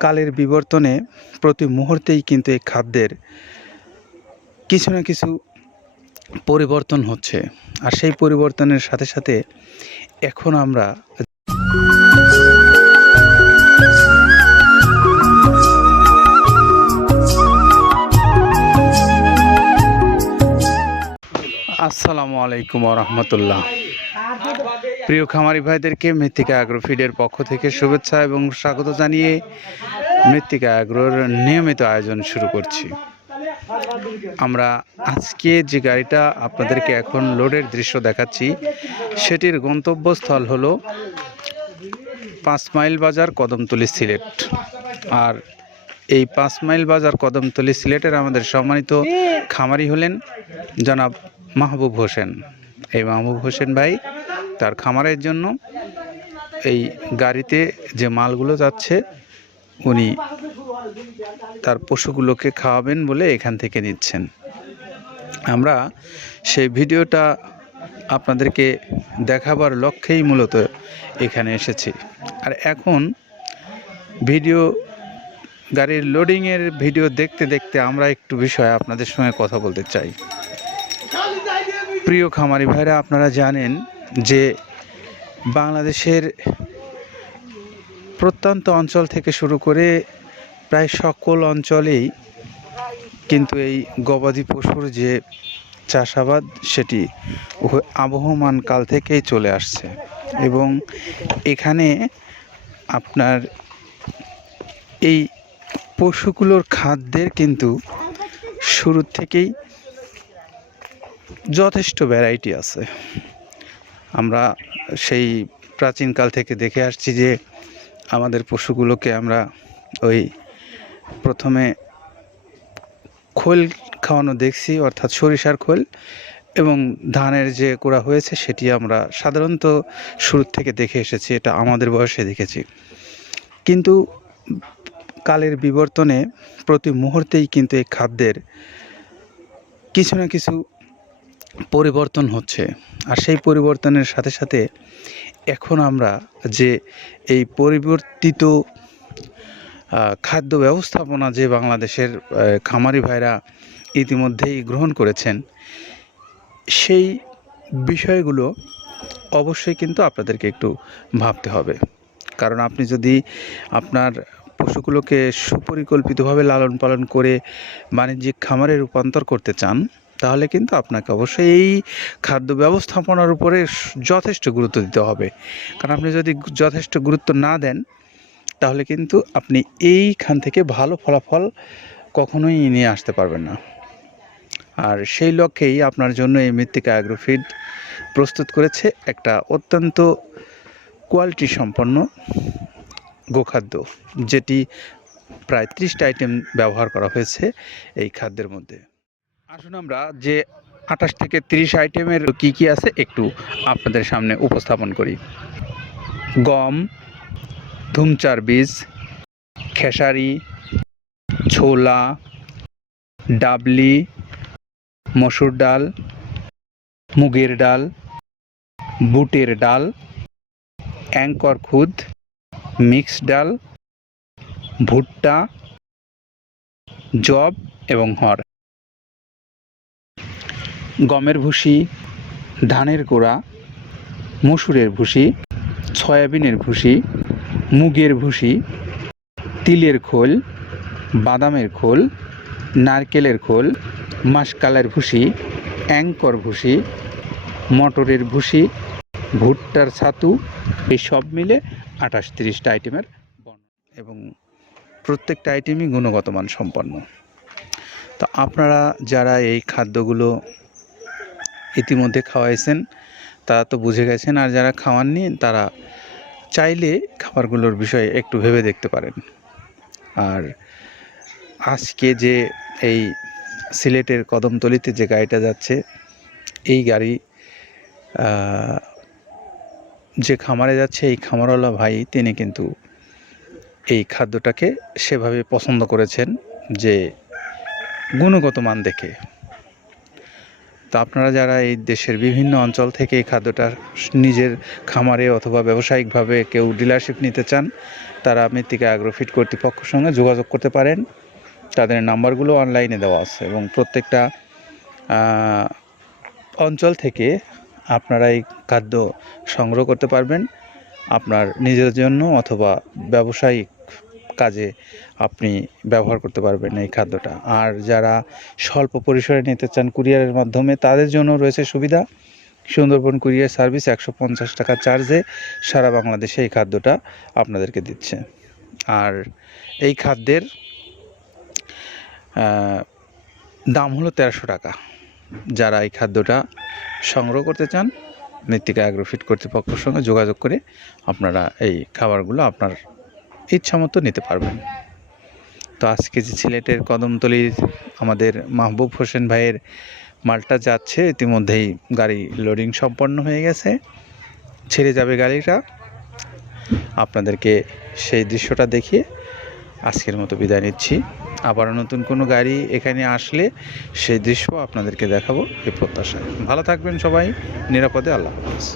কালের বিবর্তনে প্রতি মুহূর্তেই কিন্তু এই খাদ্যের কিছু না কিছু পরিবর্তন হচ্ছে। আর সেই পরিবর্তনের সাথে সাথে এখন আমরা আসসালামু আলাইকুম রহমতুল্লাহ প্রিয় খামারি ভাইদেরকে মৃত্তিকা আগ্রো ফিডের পক্ষ থেকে শুভেচ্ছা এবং স্বাগত জানিয়ে মৃত্তিকা আগ্রোর নিয়মিত আয়োজন শুরু করছি। আমরা আজকে যে গাড়িটা আপনাদেরকে এখন লোডের দৃশ্য দেখাচ্ছি, সেটির গন্তব্যস্থল হলো পাঁচ মাইল বাজার কদমতলি সিলেট। আর এই পাঁচ মাইল বাজার কদমতলি সিলেটের আমাদের সম্মানিত খামারি হলেন জনাব মাহবুব হোসেন। এই মাহবুব হোসেন ভাই তার খামারের জন্য এই গাড়িতে যে মালগুলো যাচ্ছে, উনি তার পশুগুলোকে খাওয়াবেন বলে এখান থেকে নিচ্ছেন। আমরা সেই ভিডিওটা আপনাদেরকে দেখাবার লক্ষ্যেই মূলত এখানে এসেছি। আর এখন ভিডিও, গাড়ির লোডিংয়ের ভিডিও দেখতে দেখতে আমরা একটু বিষয়ে আপনাদের সঙ্গে কথা বলতে চাই। প্রিয় খামারি ভাইরা, আপনারা জানেন যে বাংলাদেশের প্রত্যন্ত অঞ্চল থেকে শুরু করে প্রায় সকল অঞ্চলেই কিন্তু এই গবাদি পশুর যে চাষাবাদ, সেটি আবহমান কাল থেকেই চলে আসছে। এবং এখানে আপনার এই পশুগুলোর খাদ্যের কিন্তু শুরু থেকেই যথেষ্ট ভ্যারাইটি আছে। আমরা সেই প্রাচীনকাল থেকে দেখে আসছি যে আমাদের পশুগুলোকে আমরা ওই প্রথমে খোল খাওয়ানো দেখছি, অর্থাৎ সরিষার খোল এবং ধানের যে কোড়া হয়েছে সেটি আমরা সাধারণত শুরু থেকে দেখে এসেছি, এটা আমাদের বয়সে দেখেছি। কিন্তু কালের বিবর্তনে প্রতি মুহূর্তেই কিন্তু এই খাদ্যের কিছু না কিছু পরিবর্তন হচ্ছে। আর সেই পরিবর্তনের সাথে সাথে এখন আমরা যে এই পরিবর্তিত খাদ্য ব্যবস্থাপনা যে বাংলাদেশের খামারি ভাইরা ইতিমধ্যেই গ্রহণ করেছেন, সেই বিষয়গুলো অবশ্যই কিন্তু আপনাদেরকে একটু ভাবতে হবে। কারণ আপনি যদি আপনার পশুগুলোকে সুপরিকল্পিতভাবে লালন পালন করে বাণিজ্যিক খামারে রূপান্তর করতে চান তাহলে কিন্তু আপনাকে অবশ্যই এই খাদ্য ব্যবস্থাপনার উপরে যথেষ্ট গুরুত্ব দিতে হবে। কারণ আপনি যদি যথেষ্ট গুরুত্ব না দেন, তাহলে কিন্তু আপনি এইখান থেকে ভালো ফলাফল কখনোই নিয়ে আসতে পারবেন না। আর সেই লক্ষ্যেই আপনার জন্য এই মৃত্তিকা অ্যাগ্রোফিড প্রস্তুত করেছে একটা অত্যন্ত কোয়ালিটি সম্পন্ন গোখাদ্য, যেটি প্রায় ত্রিশটা আইটেম ব্যবহার করা হয়েছে এই খাদ্যের মধ্যে। আসুন আমরা যে আঠাশ থেকে তিরিশ আইটেমের কি কি আছে একটু আপনাদের সামনে উপস্থাপন করি। গম, ধুমচার বীজ, খেসারি, ছোলা, ডাবলি, মসুর ডাল, মুগের ডাল, বুটের ডাল, অ্যাঙ্কর খুদ, মিক্স ডাল, ভুট্টা জব এবং হর। গমের ভুসি, ধানের গোড়া, মসুরের ভুসি, সয়াবিনের ভুসি, মুগের ভুসি, তিলের খোল, বাদামের খোল, নারকেলের খোল মাসকালের ভুসি অ্যাঙ্কর ভুসি, মটরের ভুসি, ভুট্টার ছাতু, এই সব মিলে আঠাশ তিরিশটা আইটেমের এবং প্রত্যেকটা আইটেমই গুণগত মান সম্পন্ন তো আপনারা যারা এই খাদ্যগুলো ইতিমধ্যে খাওয়াইছেন, তারা তো বুঝে গেছেন আর যারা খাওয়াননি তারা চাইলে খাবারগুলোর বিষয়ে একটু ভেবে দেখতে পারেন। আর আজকে যে এই সিলেটের কদমতলিতে যে গাড়িটা যাচ্ছে, এই গাড়ি যে খামারে যাচ্ছে, এই খামারওয়ালা ভাই তিনি কিন্তু এই খাদ্যটাকে সেভাবে পছন্দ করেছেন যে গুণগত মান দেখে। তো আপনারা যারা এই দেশের বিভিন্ন অঞ্চল থেকে এই খাদ্যটা নিজের খামারে অথবা ব্যবসায়িকভাবে কেউ ডিলারশিপ নিতে চান, তারা মৃত্তিকা অ্যাগ্রোফিট কর্তৃপক্ষের সঙ্গে যোগাযোগ করতে পারেন। তাদের নাম্বারগুলো অনলাইনে দেওয়া আছে এবং প্রত্যেকটা অঞ্চল থেকে আপনারা এই খাদ্য সংগ্রহ করতে পারবেন। আপনার নিজের জন্য অথবা ব্যবসায়িক কাজে আপনি ব্যবহার করতে পারবেন এই খাদ্যটা। আর যারা স্বল্প পরিসরে নিতে চান কুরিয়ারের মাধ্যমে, তাদের জন্য রয়েছে সুবিধা। সুন্দরবন কুরিয়ার সার্ভিস একশো পঞ্চাশ টাকা চার্জে সারা বাংলাদেশে এই খাদ্যটা আপনাদেরকে দিচ্ছে। আর এই খাদ্যের দাম হলো তেরোশো টাকা। যারা এই খাদ্যটা সংগ্রহ করতে চান, মৃত্তিকা অ্যাগ্রোফিট কর্তৃপক্ষের সঙ্গে যোগাযোগ করে আপনারা এই খাবারগুলো আপনার ইচ্ছামতো নিতে পারবেন। তো আজকে যে সিলেটের কদমতলির আমাদের মাহবুব হোসেন ভাইয়ের মালটা যাচ্ছে, ইতিমধ্যেই গাড়ি লোডিং সম্পন্ন হয়ে গেছে। ছেড়ে যাবে গাড়িটা। আপনাদেরকে সেই দৃশ্যটা দেখিয়ে আজকের মতো বিদায় নিচ্ছি। আবার নতুন কোনো গাড়ি এখানে আসলে সেই দৃশ্য আপনাদেরকে দেখাবো এই প্রত্যাশায়। ভালো থাকবেন সবাই, নিরাপদে আল্লাহ হাফিজ।